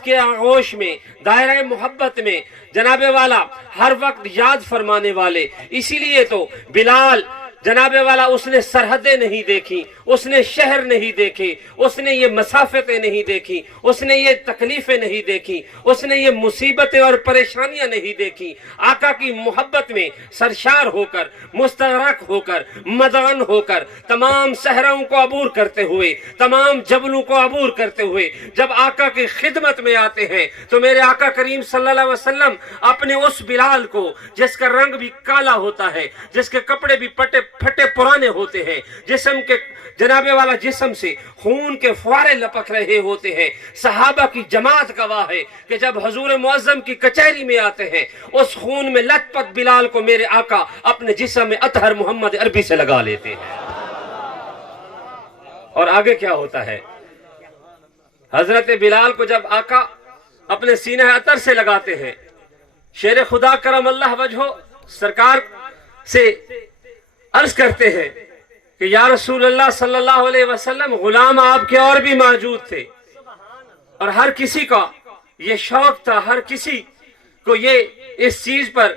محبت کے آغوش میں، دائرہ محبت میں جناب والا ہر وقت یاد فرمانے والے. اسی لیے تو بلال جناب والا اس نے سرحدیں نہیں دیکھی، اس نے شہر نہیں دیکھے، اس نے یہ مسافتیں نہیں دیکھی، اس نے یہ تکلیفیں نہیں دیکھی، اس نے یہ مصیبتیں اور پریشانیاں نہیں دیکھی. آقا کی محبت میں سرشار ہو کر، مستغرق ہو کر، مدغن ہو کر، تمام صحراؤں کو عبور کرتے ہوئے، تمام جبلوں کو عبور کرتے ہوئے جب آقا کی خدمت میں آتے ہیں تو میرے آقا کریم صلی اللہ علیہ وسلم اپنے اس بلال کو، جس کا رنگ بھی کالا ہوتا ہے، جس کے کپڑے بھی پھٹے پرانے ہوتے ہیں، جسم کے جناب والا جسم سے خون کے فوارے لپک رہے ہوتے ہیں، صحابہ کی جماعت گواہ ہے کہ جب حضور معظم کی کچہری میں آتے ہیں اس خون میں لت پت بلال کو میرے آقا اپنے جسم میں اطہر محمد عربی سے لگا لیتے ہیں. اور آگے کیا ہوتا ہے؟ حضرت بلال کو جب آقا اپنے سینہ عطر سے لگاتے ہیں، شیر خدا کرم اللہ وجہہ سرکار سے عرض کرتے ہیں کہ یا رسول اللہ صلی اللہ علیہ وسلم، غلام آپ کے اور بھی موجود تھے اور ہر کسی کا یہ شوق تھا، ہر کسی کو یہ اس چیز پر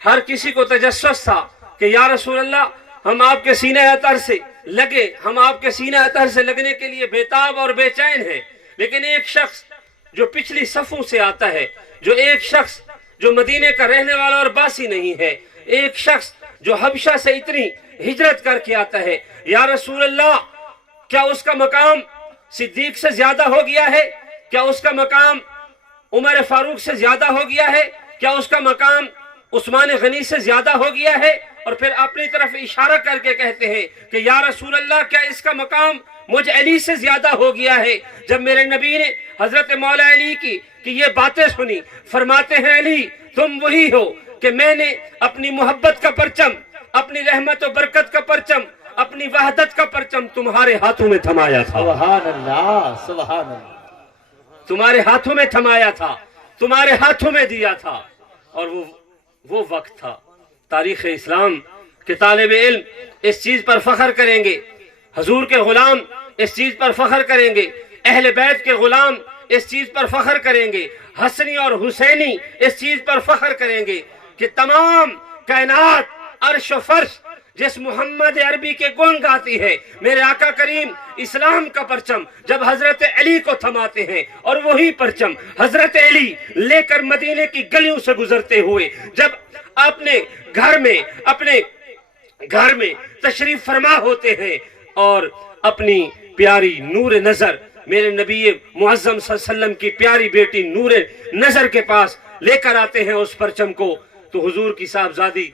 ہر کسی کو تجسس تھا کہ یا رسول اللہ ہم آپ کے سینہ عطر سے لگے، ہم آپ کے سینہ عطر سے لگنے کے لیے بےتاب اور بے چین ہیں. لیکن ایک شخص جو پچھلی صفوں سے آتا ہے، جو ایک شخص جو مدینے کا رہنے والا اور باسی نہیں ہے، ایک شخص جو حبشہ سے اتنی ہجرت کر کے آتا ہے، یا رسول اللہ کیا اس کا مقام صدیق سے زیادہ ہو گیا ہے؟ کیا اس کا مقام عمر فاروق سے زیادہ ہو گیا ہے؟ کیا اس کا مقام عثمان غنی سے زیادہ ہو گیا ہے؟ اور پھر اپنی طرف اشارہ کر کے کہتے ہیں کہ یا رسول اللہ کیا اس کا مقام مجھ علی سے زیادہ ہو گیا ہے؟ جب میرے نبی نے حضرت مولا علی کی یہ باتیں سنی، فرماتے ہیں علی تم وہی ہو کہ میں نے اپنی محبت کا پرچم، اپنی رحمت و برکت کا پرچم، اپنی وحدت کا پرچم تمہارے ہاتھوں میں تھمایا تھا. سبحان اللہ، سبحان اللہ. تمہارے ہاتھوں میں تھمایا تھا، تمہارے ہاتھوں میں دیا تھا. اور وہ وقت تھا. تاریخ اسلام کے طالب علم اس چیز پر فخر کریں گے، حضور کے غلام اس چیز پر فخر کریں گے، اہل بیت کے غلام اس چیز پر فخر کریں گے، حسنی اور حسینی اس چیز پر فخر کریں گے کہ تمام کائنات عرش و فرش جس محمد عربی کے گن گاتی ہے، میرے آقا کریم اسلام کا پرچم جب حضرت علی کو تھماتے ہیں اور وہی پرچم حضرت علی لے کر مدینے کی گلیوں سے گزرتے ہوئے جب اپنے گھر میں تشریف فرما ہوتے ہیں اور اپنی پیاری نور نظر میرے نبی معظم صلی اللہ علیہ وسلم کی پیاری بیٹی نور نظر کے پاس لے کر آتے ہیں اس پرچم کو، تو حضور کی صاحبزادی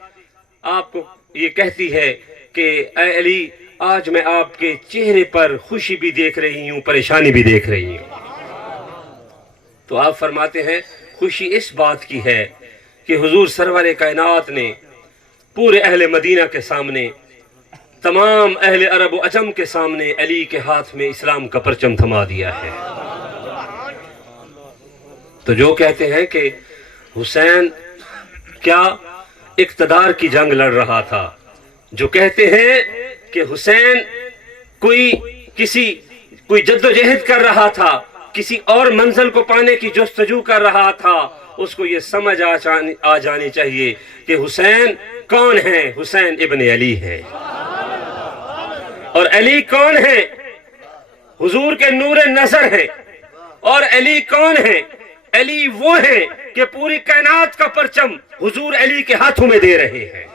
آپ کو یہ کہتی ہے کہ اے علی آج میں آپ کے چہرے پر خوشی بھی دیکھ رہی ہوں، پریشانی بھی دیکھ رہی ہوں. تو آپ فرماتے ہیں خوشی اس بات کی ہے کہ حضور سرور کائنات نے پورے اہل مدینہ کے سامنے، تمام اہل عرب و عجم کے سامنے علی کے ہاتھ میں اسلام کا پرچم تھما دیا ہے. تو جو کہتے ہیں کہ حسین کیا اقتدار کی جنگ لڑ رہا تھا، جو کہتے ہیں کہ حسین کوئی جد و جہد کر رہا تھا، کسی اور منزل کو پانے کی جستجو کر رہا تھا، اس کو یہ سمجھ آ جانی چاہیے کہ حسین کون ہے؟ حسین ابن علی ہے. اور علی کون ہے؟ حضور کے نور نظر ہے. اور علی کون ہے؟ علی وہ ہے کہ پوری کائنات کا پرچم حضور علی کے ہاتھوں میں دے رہے ہیں.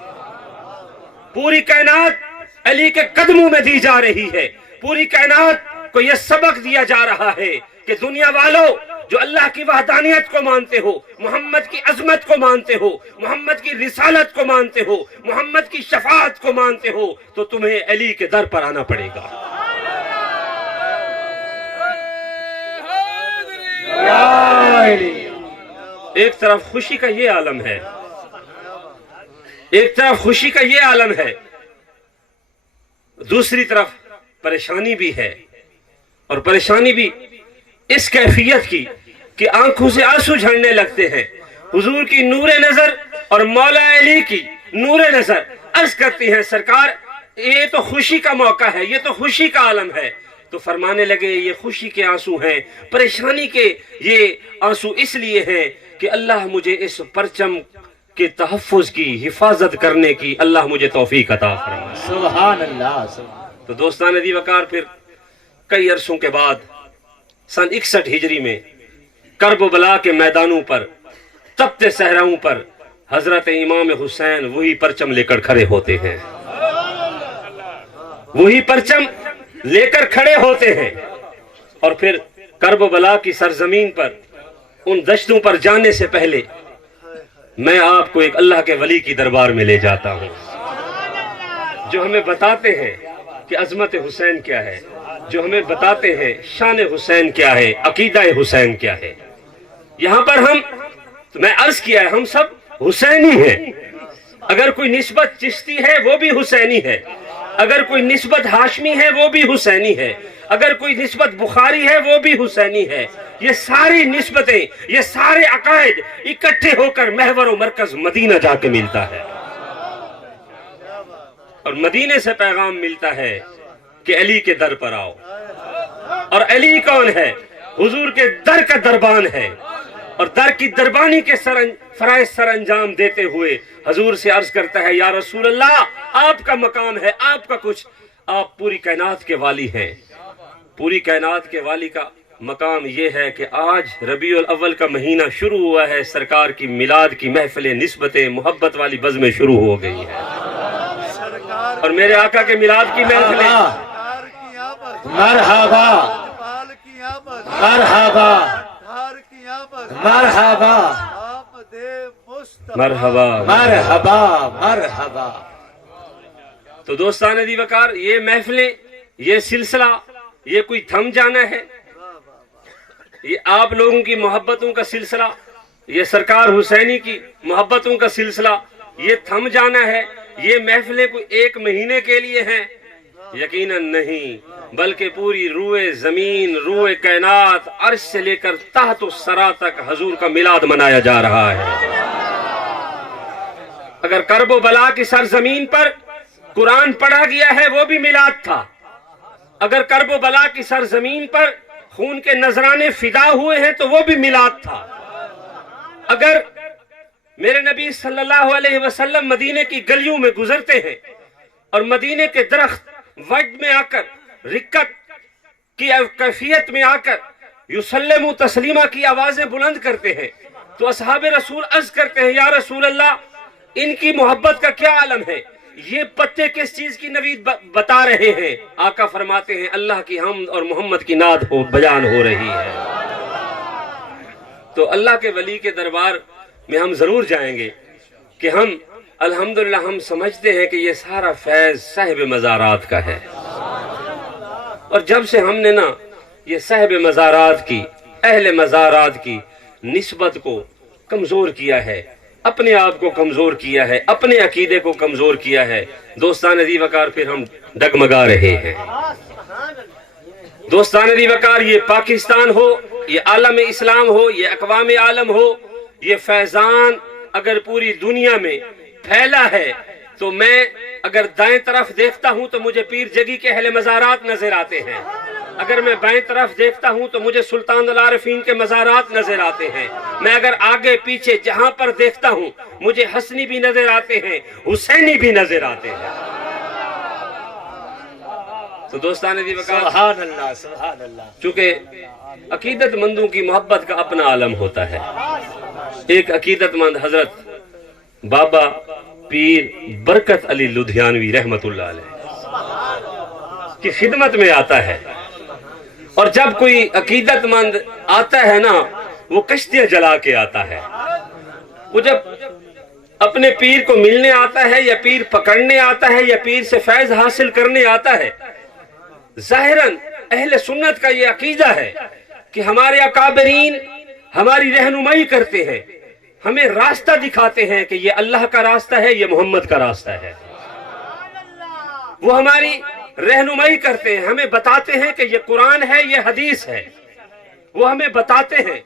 پوری کائنات علی کے قدموں میں دی جا رہی ہے. پوری کائنات کو یہ سبق دیا جا رہا ہے کہ دنیا والوں جو اللہ کی وحدانیت کو مانتے ہو، محمد کی عظمت کو مانتے ہو، محمد کی رسالت کو مانتے ہو، محمد کی شفاعت کو مانتے ہو، تو تمہیں علی کے در پر آنا پڑے گا. ایک طرف خوشی کا یہ عالم ہے، ایک طرف خوشی کا یہ عالم ہے، دوسری طرف پریشانی بھی ہے. اور پریشانی بھی اس کیفیت کی کہ آنکھوں سے آنسو جھڑنے لگتے ہیں. حضور کی نور نظر اور مولا علی کی نور نظر عرض کرتی ہیں سرکار یہ تو خوشی کا موقع ہے، یہ تو خوشی کا عالم ہے. تو فرمانے لگے یہ خوشی کے آنسو ہیں، پریشانی کے یہ آنسو اس لیے ہیں کہ اللہ مجھے اس پرچم کے تحفظ کی، حفاظت کرنے کی اللہ مجھے توفیق عطا فرمائے۔ سبحان اللہ، سبحان تو دوستان دی وقار، پھر کئی عرصوں کے بعد سن 61 ہجری میں کرب و بلا کے میدانوں پر، تپتے صحراؤں پر حضرت امام حسین وہی پرچم لے کر کھڑے ہوتے ہیں، وہی پرچم لے کر کھڑے ہوتے ہیں۔ اور پھر کرب و بلا کی سرزمین پر ان دشتوں پر جانے سے پہلے میں آپ کو ایک اللہ کے ولی کی دربار میں لے جاتا ہوں، جو ہمیں بتاتے ہیں کہ عظمت حسین کیا ہے، جو ہمیں بتاتے ہیں شان حسین کیا ہے، عقیدہ حسین کیا ہے۔ یہاں پر میں عرض کیا ہے ہم سب حسینی ہیں، اگر کوئی نسبت چشتی ہے وہ بھی حسینی ہے، اگر کوئی نسبت ہاشمی ہے وہ بھی حسینی ہے، اگر کوئی نسبت بخاری ہے وہ بھی حسینی ہے۔ یہ ساری نسبتیں، یہ سارے عقائد اکٹھے ہو کر محور و مرکز مدینہ جا کے ملتا ہے، اور مدینے سے پیغام ملتا ہے کہ علی کے در پر آؤ۔ اور علی کون ہے؟ حضور کے در کا دربان ہے، اور در کی دربانی کے فرائض سر انجام دیتے ہوئے حضور سے عرض کرتا ہے یا رسول اللہ آپ کا مقام ہے، آپ کا کچھ، آپ پوری کائنات کے والی ہیں۔ پوری کائنات کے والی کا مقام یہ ہے کہ آج ربیع الاول کا مہینہ شروع ہوا ہے، سرکار کی میلاد کی محفلیں، نسبتیں، محبت والی بزمیں شروع ہو گئی ہیں، اور میرے آقا کے میلاد کی محفلیں۔ مرحبا مرحبا مرحبا مرحبا مرحبا مرحبا۔ تو دوستان دی وقار، یہ محفلیں، یہ سلسلہ، یہ کوئی تھم جانا ہے؟ یہ آپ لوگوں کی محبتوں کا سلسلہ، یہ سرکار حسینی کی محبتوں کا سلسلہ، یہ تھم جانا ہے؟ یہ محفلیں کوئی ایک مہینے کے لیے ہیں؟ یقیناً نہیں، بلکہ پوری روئے زمین، روئے کائنات، عرش سے لے کر تحت الثری تک حضور کا میلاد منایا جا رہا ہے۔ اگر کرب و بلا کی سرزمین پر قرآن پڑھا گیا ہے وہ بھی میلاد تھا، اگر کرب و بلا کی سرزمین پر خون کے نذرانے فدا ہوئے ہیں تو وہ بھی میلاد تھا، اگر میرے نبی صلی اللہ علیہ وسلم مدینے کی گلیوں میں گزرتے ہیں اور مدینے کے درخت وجد میں آ کر، رکت کی کیفیت میں آ کر یسلم تسلیمہ کی آوازیں بلند کرتے ہیں تو اصحاب رسول عرض کرتے ہیں یا رسول اللہ ان کی محبت کا کیا عالم ہے، یہ پتے کس چیز کی نوید بتا رہے ہیں؟ آقا فرماتے ہیں اللہ کی حمد اور محمد کی نعت بیان ہو رہی ہے۔ تو اللہ کے ولی کے دربار میں ہم ضرور جائیں گے کہ ہم الحمدللہ ہم سمجھتے ہیں کہ یہ سارا فیض صاحب مزارات کا ہے، اور جب سے ہم نے نا یہ صاحب مزارات کی، اہل مزارات کی نسبت کو کمزور کیا ہے، اپنے آپ کو کمزور کیا ہے، اپنے عقیدے کو کمزور کیا ہے، دوستان دی وقار پھر ہم ڈگمگا رہے ہیں۔ دوستان دی وقار، یہ پاکستان ہو، یہ عالم اسلام ہو، یہ اقوام عالم ہو، یہ فیضان اگر پوری دنیا میں پھیلا ہے تو میں اگر دائیں طرف دیکھتا ہوں تو مجھے پیر جگی کے اہل مزارات نظر آتے ہیں، اگر میں بائیں طرف دیکھتا ہوں تو مجھے سلطان العارفین کے مزارات نظر آتے ہیں، میں اگر آگے پیچھے جہاں پر دیکھتا ہوں مجھے حسنی بھی نظر آتے ہیں، حسینی بھی نظر آتے ہیں۔ تو دوستان دی وقار، سبحان اللہ سبحان اللہ۔ چونکہ عقیدت مندوں کی محبت کا اپنا عالم ہوتا ہے۔ ایک عقیدت مند حضرت بابا پیر برکت علی لدھیانوی رحمت اللہ علیہ کی خدمت میں آتا ہے، اور جب کوئی عقیدت مند آتا ہے نا وہ کشتیاں جلا کے آتا ہے، وہ جب اپنے پیر کو ملنے آتا ہے یا پیر پکڑنے آتا ہے یا پیر سے فیض حاصل کرنے آتا ہے، ظاہراً اہل سنت کا یہ عقیدہ ہے کہ ہمارے اکابرین ہماری رہنمائی کرتے ہیں، ہمیں راستہ دکھاتے ہیں کہ یہ اللہ کا راستہ ہے، یہ محمد کا راستہ ہے، وہ ہماری رہنمائی کرتے ہیں، ہمیں بتاتے ہیں کہ یہ قرآن ہے، یہ حدیث ہے، وہ ہمیں بتاتے ہیں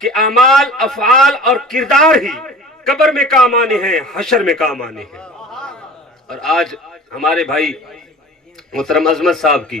کہ اعمال، افعال اور کردار ہی قبر میں کام آنے ہیں، حشر میں کام آنے ہیں۔ اور آج ہمارے بھائی محترم عظمت صاحب کی